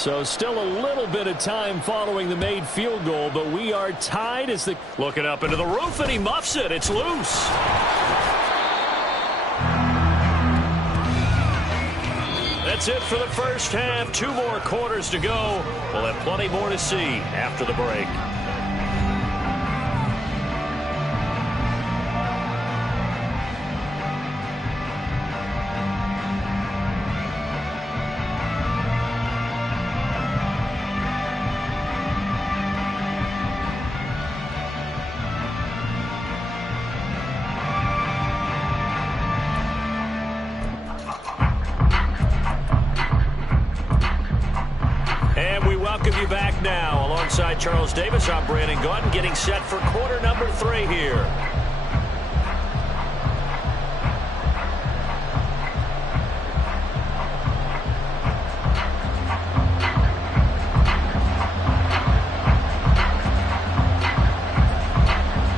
So still a little bit of time following the made field goal, but we are tied as the... Looking up into the roof, and he muffs it. It's loose. That's it for the first half. 2 more quarters to go. We'll have plenty more to see after the break. Welcome you back now. Alongside Charles Davis, I'm Brandon Gaudin, getting set for quarter number 3 here.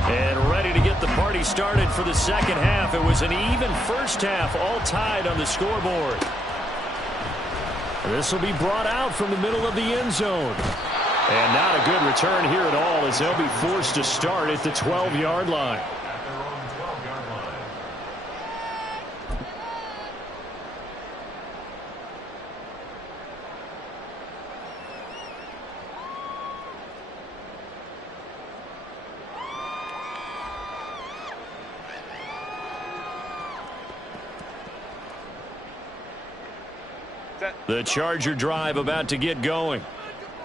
And ready to get the party started for the second half. It was an even first half, all tied on the scoreboard. This will be brought out from the middle of the end zone. And not a good return here at all as they'll be forced to start at the 12-yard line. The Charger drive about to get going.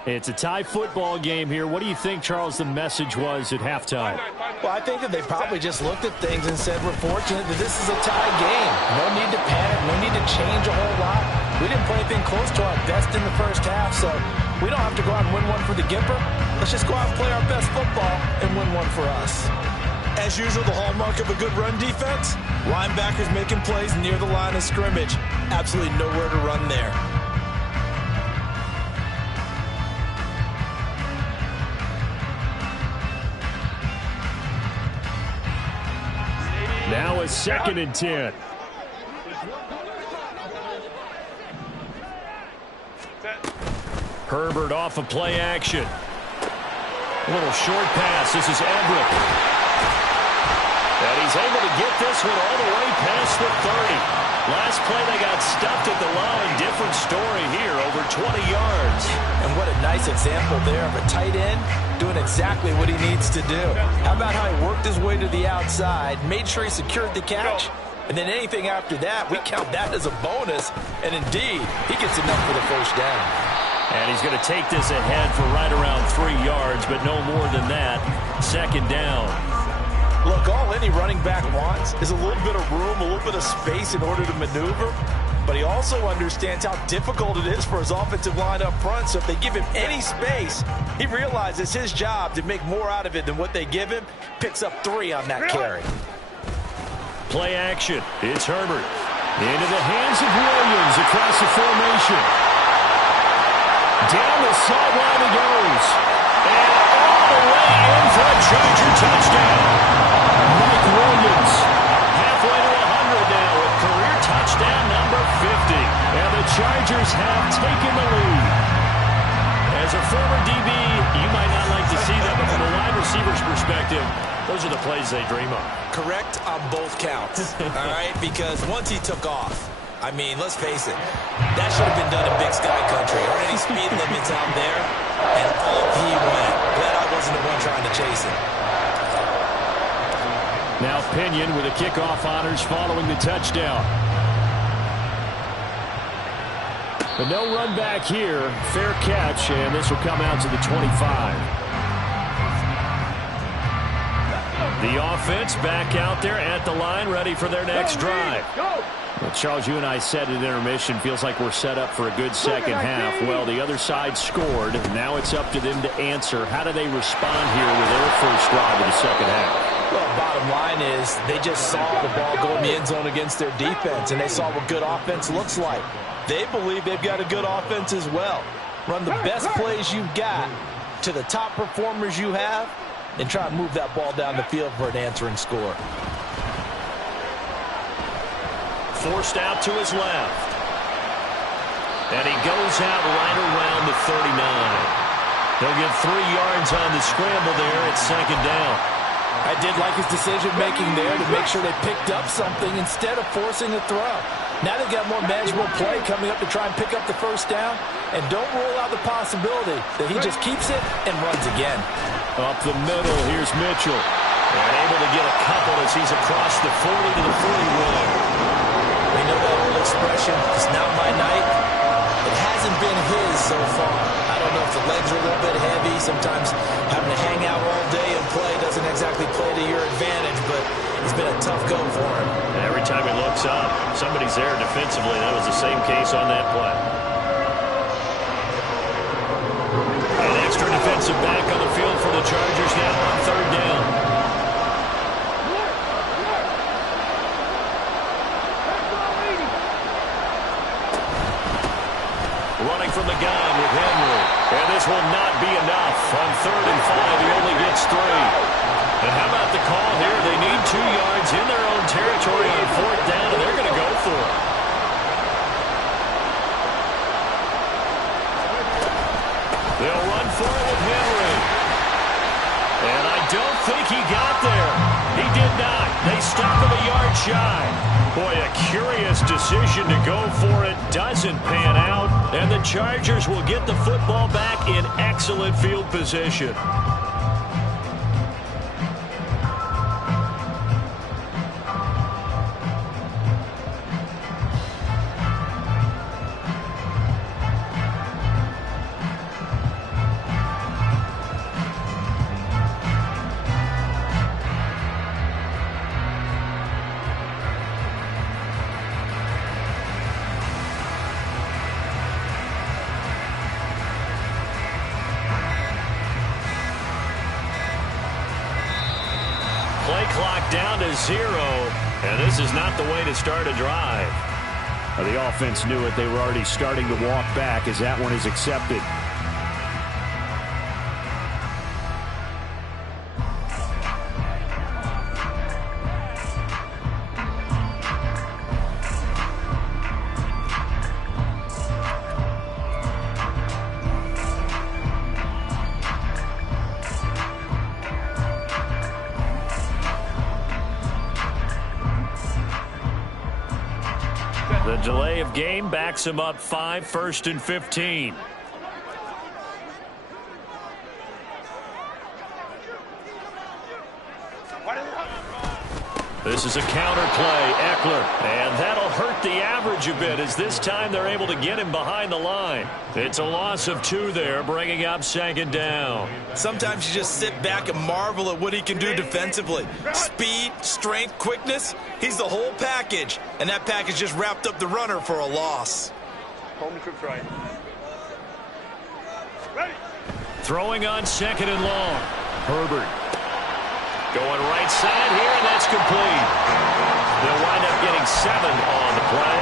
It's a tie football game here. What do you think, Charles, the message was at halftime? Well, I think that they probably just looked at things and said, we're fortunate that this is a tie game. No need to panic. No need to change a whole lot. We didn't play anything close to our best in the first half, so we don't have to go out and win one for the Gipper. Let's just go out and play our best football and win one for us. As usual, the hallmark of a good run defense, linebackers making plays near the line of scrimmage. Absolutely nowhere to run there. Now a 2nd and 10. Herbert off of play action. A little short pass. This is Everett. And he's able to get this one all the way past the 30. Last play they got stuffed at the line. Different story here, over 20 yards. And what a nice example there of a tight end doing exactly what he needs to do. How about how he worked his way to the outside, made sure he secured the catch, and then anything after that, we count that as a bonus. And indeed, he gets enough for the first down. And he's going to take this ahead for right around 3 yards, but no more than that. 2nd down. Look, all any running back wants is a little bit of room, a little bit of space in order to maneuver. But he also understands how difficult it is for his offensive line up front. So if they give him any space, he realizes his job to make more out of it than what they give him. Picks up 3 on that carry. Play action. It's Herbert. Into the hands of Williams across the formation. Down the sideline he goes. And all the way in for a Charger touchdown. Mike Williams, halfway to 100 now with career touchdown number 50. And the Chargers have taken the lead. As a former DB, you might not like to see that, but from a wide receiver's perspective, those are the plays they dream of. Correct on both counts, all right? Because once he took off, I mean, let's face it, that should have been done in Big Sky Country. Aren't any speed limits out there? And off he went. Glad I wasn't the one trying to chase him. Now Pinion with the kickoff honors following the touchdown. But no run back here. Fair catch, and this will come out to the 25. The offense back out there at the line, ready for their next drive. Well, Charles, you and I said at intermission, feels like we're set up for a good second half. Well, the other side scored. Now it's up to them to answer. How do they respond here with their first drive of the second half? Well, bottom line is they just saw the ball go in the end zone against their defense, and they saw what good offense looks like. They believe they've got a good offense as well. Run the best plays you've got to the top performers you have, and try to move that ball down the field for an answering score. Forced out to his left. And he goes out right around the 39. He'll get 3 yards on the scramble there at second down. I did like his decision-making there to make sure they picked up something instead of forcing a throw. Now they've got more manageable play coming up to try and pick up the first down. And don't rule out the possibility that he just keeps it and runs again. Up the middle, here's Mitchell. And able to get a couple as he's across the 40 to the 41. We know that old expression, it's not my night. It hasn't been his so far. I don't know if the legs are a little bit heavy. Sometimes having to hang out all day and play doesn't exactly play to your advantage, but it's been a tough go for him. And every time he looks up, somebody's there defensively. That was the same case on that play. An extra defensive back on the field for the Chargers now on third down. Running from the gun with Henry. And this will not be enough. On 3rd and 5, he only gets 3. And how about the call here? They need 2 yards in their own territory on 4th down, and they're going to go for it. They'll run for it with Henry. And I don't think he got there. He did not. They stop him a yard shy. Boy, a curious decision to go for it. Doesn't pan out. And the Chargers will get the football back in excellent field position. Play clock down to 0, and this is not the way to start a drive. The offense knew it. They were already starting to walk back as that one is accepted. The delay of game backs him up 5, 1st and 15. This is a counter play, Eckler, and that'll hurt the average a bit as this time they're able to get him behind the line. It's a loss of 2 there, bringing up 2nd down. Sometimes you just sit back and marvel at what he can do defensively. Speed, strength, quickness, he's the whole package. And that package just wrapped up the runner for a loss. Throwing on 2nd and long. Herbert. Going right side here, and that's complete. They'll wind up getting 7 on the play,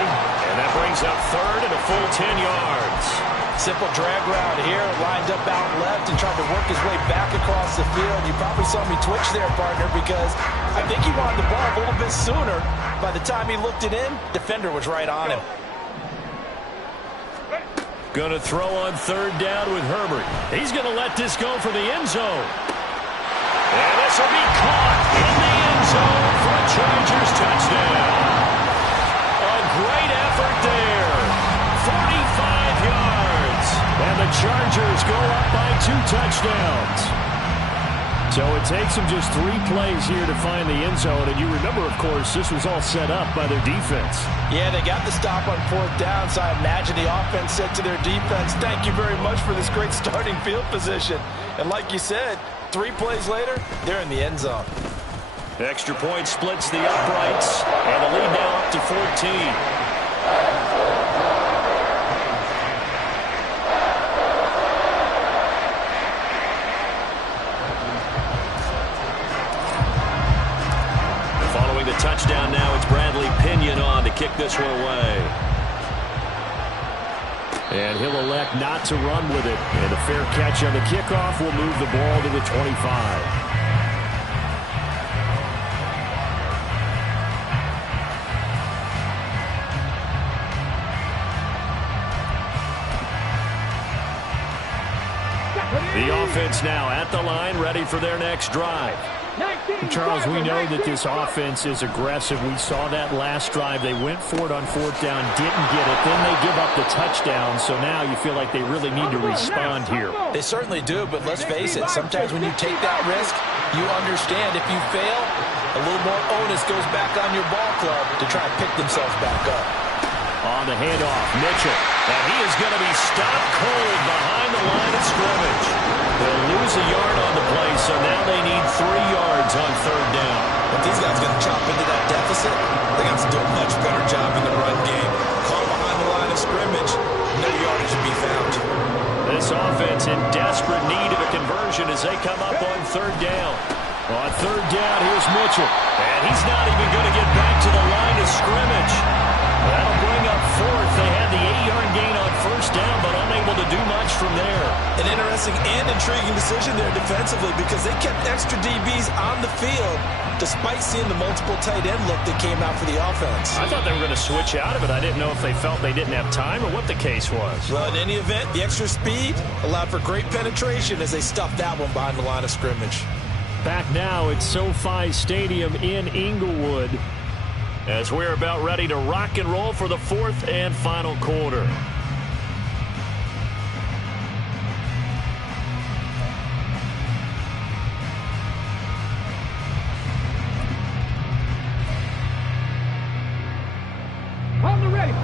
and that brings up 3rd and a full 10 yards. Simple drag route here, lined up out left and tried to work his way back across the field. You probably saw me twitch there, partner, because I think he wanted the ball a little bit sooner. By the time he looked it in, defender was right on him. Going to throw on 3rd down with Herbert. He's going to let this go for the end zone. And this will be caught in the end zone for a Chargers touchdown. A great effort there. 45 yards. And the Chargers go up by 2 touchdowns. So it takes them just 3 plays here to find the end zone. And you remember, of course, this was all set up by their defense. Yeah, they got the stop on 4th down, so I imagine the offense said to their defense, thank you very much for this great starting field position. And like you said, 3 plays later, they're in the end zone. Extra point splits the uprights, and the lead now up to 14. Following the touchdown now, it's Bradley Pinion on to kick this one away. And he'll elect not to run with it. And a fair catch on the kickoff will move the ball to the 25. The offense now at the line, ready for their next drive. Charles, we know that this offense is aggressive. We saw that last drive. They went for it on fourth down, didn't get it. Then they give up the touchdown. So now you feel like they really need to respond here. They certainly do, but let's face it. Sometimes when you take that risk, you understand if you fail, a little more onus goes back on your ball club to try and pick themselves back up. On the handoff, Mitchell. And he is going to be stopped cold behind the line of scrimmage. They'll lose a yard on the play, so now they need 3 yards on third down. If these guys are going to chop into that deficit, they got to do a much better job in the run game. Caught behind the line of scrimmage, no yardage to be found. This offense in desperate need of a conversion as they come up on third down. On third down, here's Mitchell. And he's not even going to get back to the line of scrimmage. That'll bring up fourth. They had the 8-yard gain on first down, but unable to do much from there. An interesting and intriguing decision there defensively because they kept extra DBs on the field despite seeing the multiple tight end look that came out for the offense. I thought they were going to switch out of it. I didn't know if they felt they didn't have time or what the case was. Well, in any event, the extra speed allowed for great penetration as they stuffed that one behind the line of scrimmage. Back now at SoFi Stadium in Inglewood as we're about ready to rock and roll for the fourth and final quarter.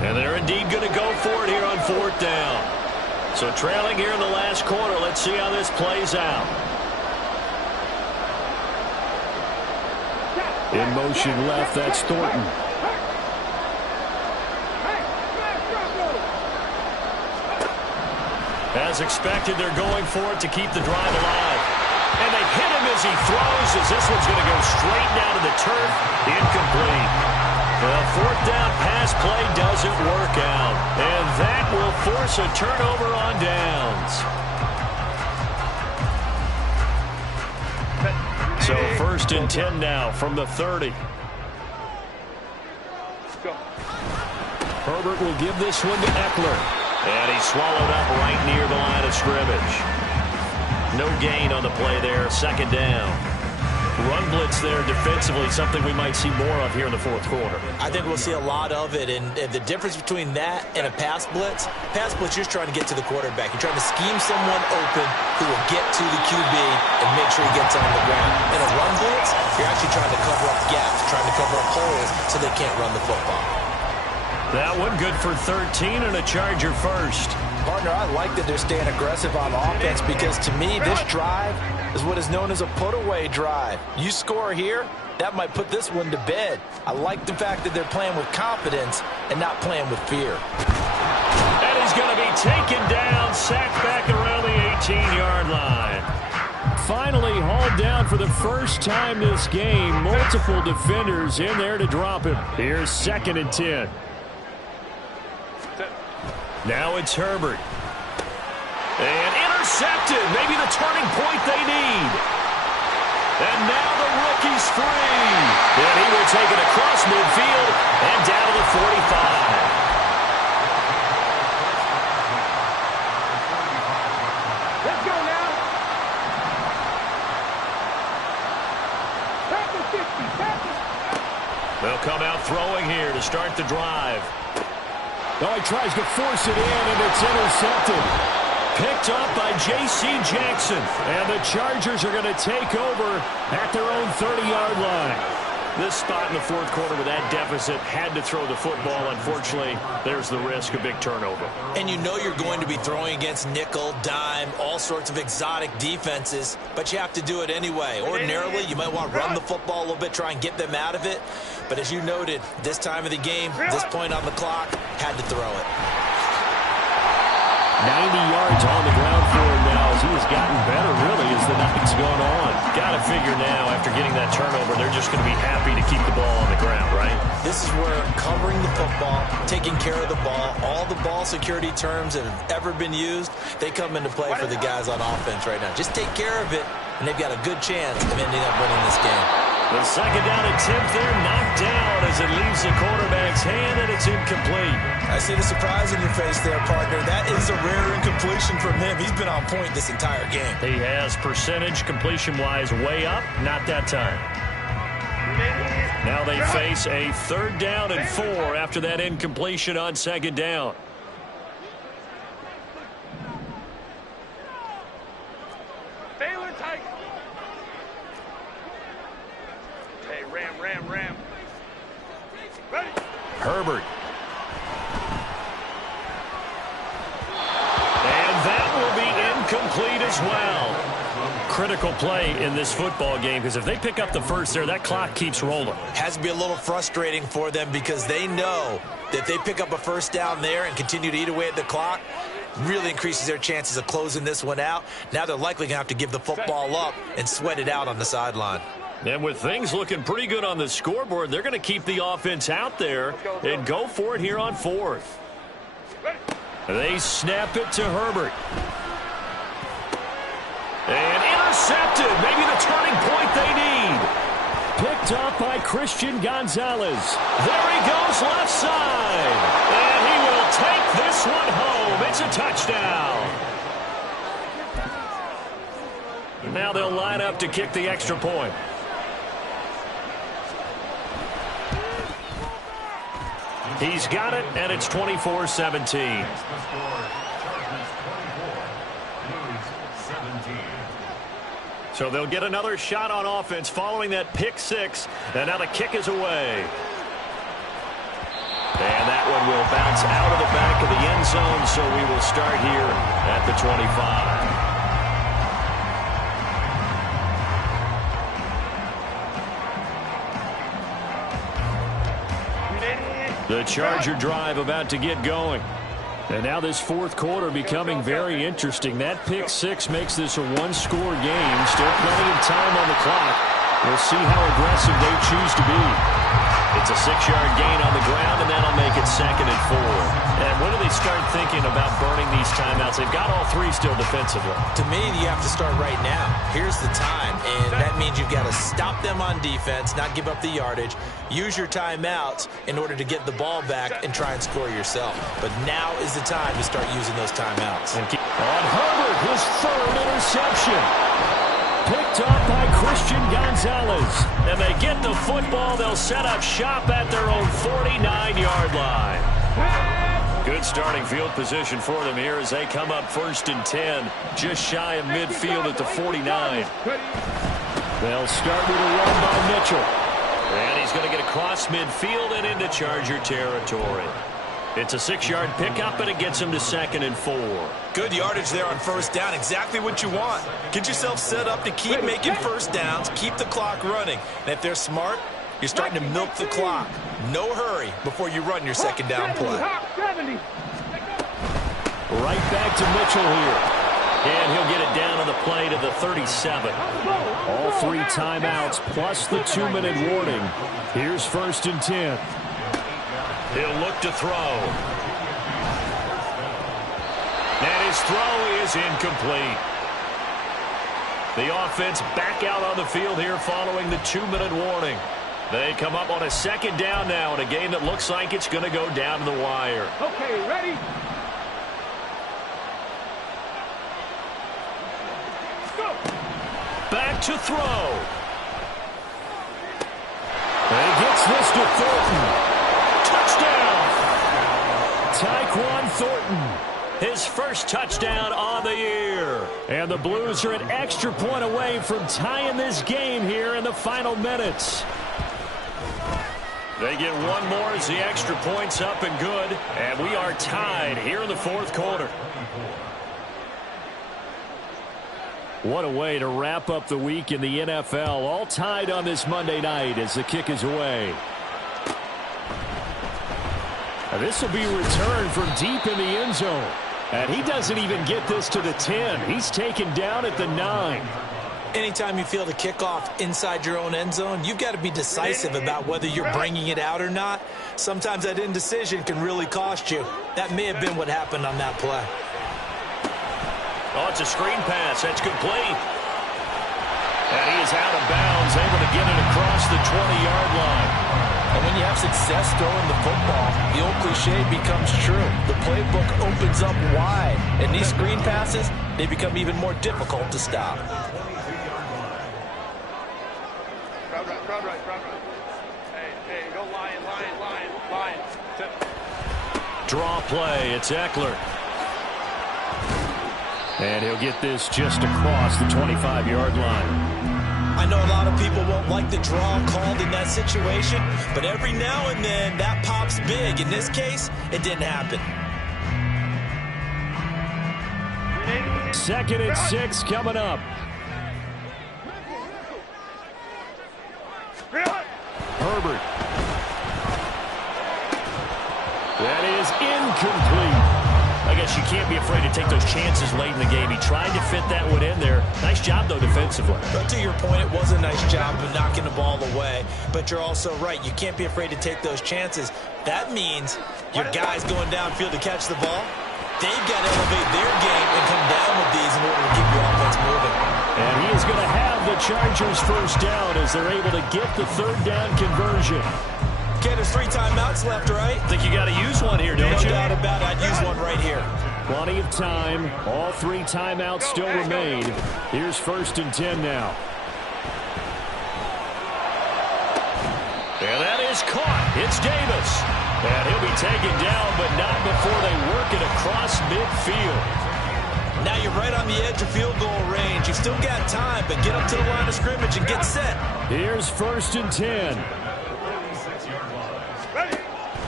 And they're indeed going to go for it here on fourth down. So trailing here in the last quarter, let's see how this plays out. In motion left, that's Thornton. As expected, they're going for it to keep the drive alive. And they hit him as he throws, as this one's going to go straight down to the turf. Incomplete. Well, fourth down pass play doesn't work out. And that will force a turnover on downs. So first and 10 now from the 30. Herbert will give this one to Eckler. And he's swallowed up right near the line of scrimmage. No gain on the play there, second down. Run blitz there defensively, something we might see more of here in the fourth quarter. I think we'll see a lot of it, and the difference between that and a pass blitz, you're just trying to get to the quarterback. You're trying to scheme someone open who will get to the QB and make sure he gets on the ground. In a run blitz, you're actually trying to cover up gaps, trying to cover up holes so they can't run the football. That one good for 13 and a Charger first. Partner, I like that they're staying aggressive on offense because to me, this drive is what is known as a put-away drive. You score here, that might put this one to bed. I like the fact that they're playing with confidence and not playing with fear. And he's going to be taken down, sacked back around the 18-yard line. Finally hauled down for the first time this game. Multiple defenders in there to drop him. Here's second and 10. Now it's Herbert. And intercepted. Maybe the turning point they need. And now the rookie's free. And he will take it across midfield and down to the 45. Let's go now. Tap the 50. Tap the... They'll come out throwing here to start the drive. Oh, he tries to force it in, and it's intercepted. Picked up by J.C. Jackson. And the Chargers are going to take over at their own 30-yard line. This spot in the fourth quarter with that deficit, had to throw the football. Unfortunately, there's the risk of big turnover. And you know you're going to be throwing against nickel, dime, all sorts of exotic defenses, but you have to do it anyway. Ordinarily, you might want to run the football a little bit, try and get them out of it. But as you noted, this time of the game, this point on the clock, had to throw it. 90 yards on the ground for him now as he has gotten better, really, as the night's gone on. Got to figure now, after getting that turnover, they're just going to be happy to keep the ball on the ground, right? This is where covering the football, taking care of the ball, all the ball security terms that have ever been used, they come into play for the guys on offense right now. Just take care of it, and they've got a good chance of ending up winning this game. The second down attempt there knocked down as it leaves the quarterback's hand, and it's incomplete. I see the surprise in your face there, partner. That is a rare incompletion from him. He's been on point this entire game. He has percentage completion-wise way up, not that time. Now they face a 3rd down and 4 after that incompletion on 2nd down. Ram. Ready. Herbert. And that will be incomplete as well. Critical play in this football game, because if they pick up the first there, that clock keeps rolling. Has to be a little frustrating for them because they know that if they pick up a first down there and continue to eat away at the clock, really increases their chances of closing this one out. Now they're likely going to have to give the football up and sweat it out on the sideline. And with things looking pretty good on the scoreboard, they're going to keep the offense out there and go for it here on 4th. They snap it to Herbert. And intercepted. Maybe the turning point they need. Picked up by Christian Gonzalez. There he goes left side. And he will take this one home. It's a touchdown. Now they'll line up to kick the extra point. He's got it, and it's 24-17. So they'll get another shot on offense following that pick 6, and now the kick is away. And that one will bounce out of the back of the end zone, so we will start here at the 25. The Charger drive about to get going. And now this 4th quarter becoming very interesting. That pick 6 makes this a 1-score game. Still plenty of time on the clock. We'll see how aggressive they choose to be. It's a 6-yard gain on the ground, and that'll make it 2nd and 4. And when do they start thinking about burning these timeouts? They've got all 3 still defensively. To me, you have to start right now. Here's the time, and that means you've got to stop them on defense, not give up the yardage, use your timeouts in order to get the ball back and try and score yourself. But now is the time to start using those timeouts. And on Herbert, his 3rd interception. Picked up by Christian Gonzalez. And they get the football. They'll set up shop at their own 49-yard line. Good starting field position for them here as they come up 1st and 10. Just shy of midfield at the 49. They'll start with a run by Mitchell. And he's going to get across midfield and into Charger territory. It's a 6-yard pickup, and it gets him to 2nd and 4. Good yardage there on 1st down. Exactly what you want. Get yourself set up to keep making first downs, keep the clock running. And if they're smart, you're starting to milk the clock. No hurry before you run your 2nd down play. Right back to Mitchell here. And he'll get it down on the play to the 37. All 3 timeouts plus the 2-minute warning. Here's 1st and 10. He'll look to throw. And his throw is incomplete. The offense back out on the field here following the 2-minute warning. They come up on a 2nd down now in a game that looks like it's going to go down to the wire. Okay, ready? Go. Back to throw. And he gets this to Thornton. Touchdown! Tyquan Thornton. His first touchdown on the year. And the Blues are an extra point away from tying this game here in the final minutes. They get one more as the extra point's up and good. And we are tied here in the 4th quarter. What a way to wrap up the week in the NFL. All tied on this Monday night as the kick is away. This will be returned from deep in the end zone. And he doesn't even get this to the 10. He's taken down at the 9. Anytime you feel the kickoff inside your own end zone, you've got to be decisive about whether you're bringing it out or not. Sometimes that indecision can really cost you. That may have been what happened on that play. Oh, it's a screen pass. That's complete. And he is out of bounds, able to get it across the 20-yard line. And when you have success throwing the football, the old cliche becomes true. The playbook opens up wide, and these screen passes, they become even more difficult to stop. Crowd right. Hey, go line. Draw play, it's Eckler. And he'll get this just across the 25-yard line. I know a lot of people won't like the draw called in that situation, but every now and then that pops big. In this case, it didn't happen. 2nd and 6 coming up. Herbert. That is incomplete. I guess you can't be afraid to take those chances late in the game. He tried to fit that one in there. Nice job, though, defensively. But to your point, it was a nice job of knocking the ball away. But you're also right. You can't be afraid to take those chances. That means your guys going downfield to catch the ball, they've got to elevate their game and come down with these in order to keep your offense moving. And he is going to have the Chargers first down as they're able to get the 3rd down conversion. Okay, there's 3 timeouts left, right? I think you got to use one here, don't you? No doubt about it. I'd use one right here. Plenty of time. All 3 timeouts still remain. Here's 1st and 10 now. And that is caught. It's Davis. And he'll be taken down, but not before they work it across midfield. Now you're right on the edge of field goal range. You've still got time, but get up to the line of scrimmage and get set. Here's 1st and 10.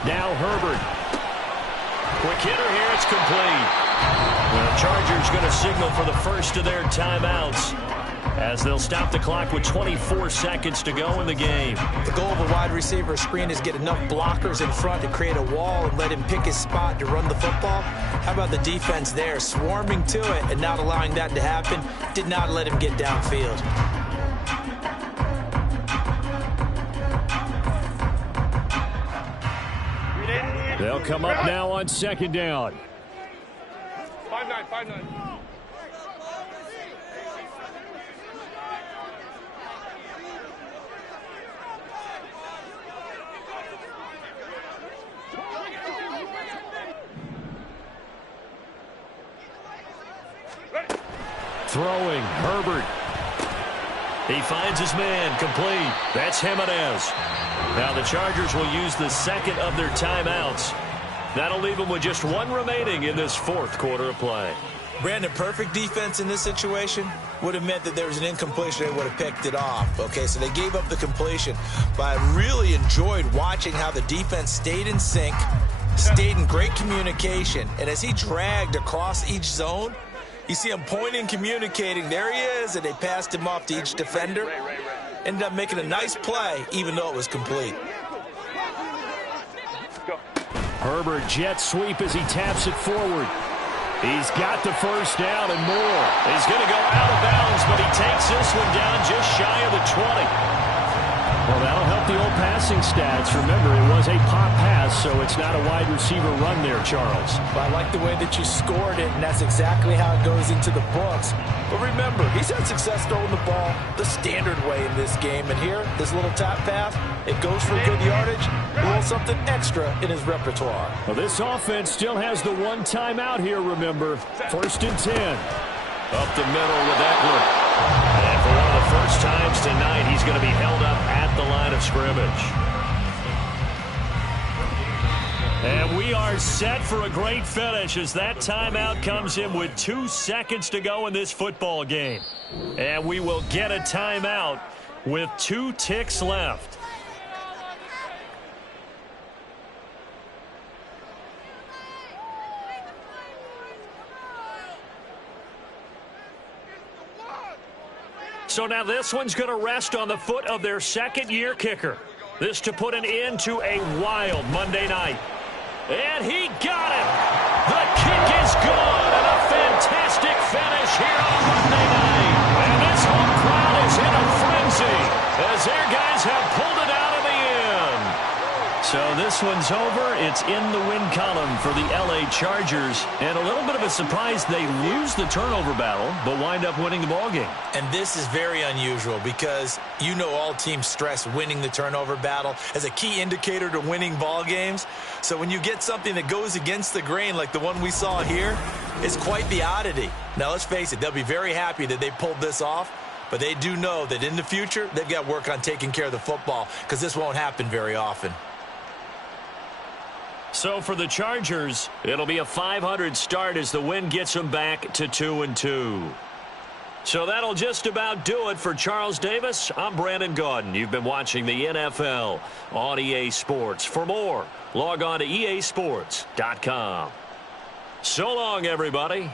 Now Herbert. Quick hitter here. It's complete. The Chargers going to signal for the first of their timeouts as they'll stop the clock with 24 seconds to go in the game. The goal of a wide receiver screen is get enough blockers in front to create a wall and let him pick his spot to run the football. How about the defense there, swarming to it and not allowing that to happen? Did not let him get downfield. They'll come up now on 2nd down. 5-9. Throwing, Herbert. He finds his man, complete. That's Jimenez. Now the Chargers will use the 2nd of their timeouts. That'll leave them with just 1 remaining in this 4th quarter of play. Brandon, perfect defense in this situation would have meant that there was an incompletion. They would have picked it off. Okay, so they gave up the completion. But I really enjoyed watching how the defense stayed in sync, stayed in great communication. And as he dragged across each zone, you see him pointing, communicating. There he is, and they passed him off to each defender. Ended up making a nice play, even though it was complete. Herbert jet sweep as he taps it forward. He's got the first down and more. He's going to go out of bounds, but he takes this one down just shy of the 20. Well, that'll help the old passing stats. Remember, it was a pop pass, so it's not a wide receiver run there, Charles. Well, I like the way that you scored it, and that's exactly how it goes into the books. But remember, he's had success throwing the ball the standard way in this game. And here, this little tap pass, it goes for good yardage, a little something extra in his repertoire. Well, this offense still has the 1 timeout here, remember. 1st and 10. Up the middle with Eckler. And for one of the first times tonight, he's going to be held up at the line of scrimmage. And we are set for a great finish as that timeout comes in with 2 seconds to go in this football game. And we will get a timeout with 2 ticks left. So now this one's going to rest on the foot of their 2nd-year kicker. This to put an end to a wild Monday night. And he got it! The kick is good, and a fantastic finish here on Monday night. And this home crowd is in a frenzy as their guys have pulled it out of the end. So this this one's over. It's in the win column for the L.A. Chargers. And a little bit of a surprise, they lose the turnover battle, but wind up winning the ballgame. And this is very unusual because you know all teams stress winning the turnover battle as a key indicator to winning ball games. So when you get something that goes against the grain like the one we saw here, it's quite the oddity. Now, let's face it, they'll be very happy that they pulled this off, but they do know that in the future, they've got to work on taking care of the football because this won't happen very often. So for the Chargers, it'll be a 500 start as the win gets them back to 2-2. So that'll just about do it for Charles Davis. I'm Brandon Gaudin. You've been watching the NFL on EA Sports. For more, log on to easports.com. So long, everybody.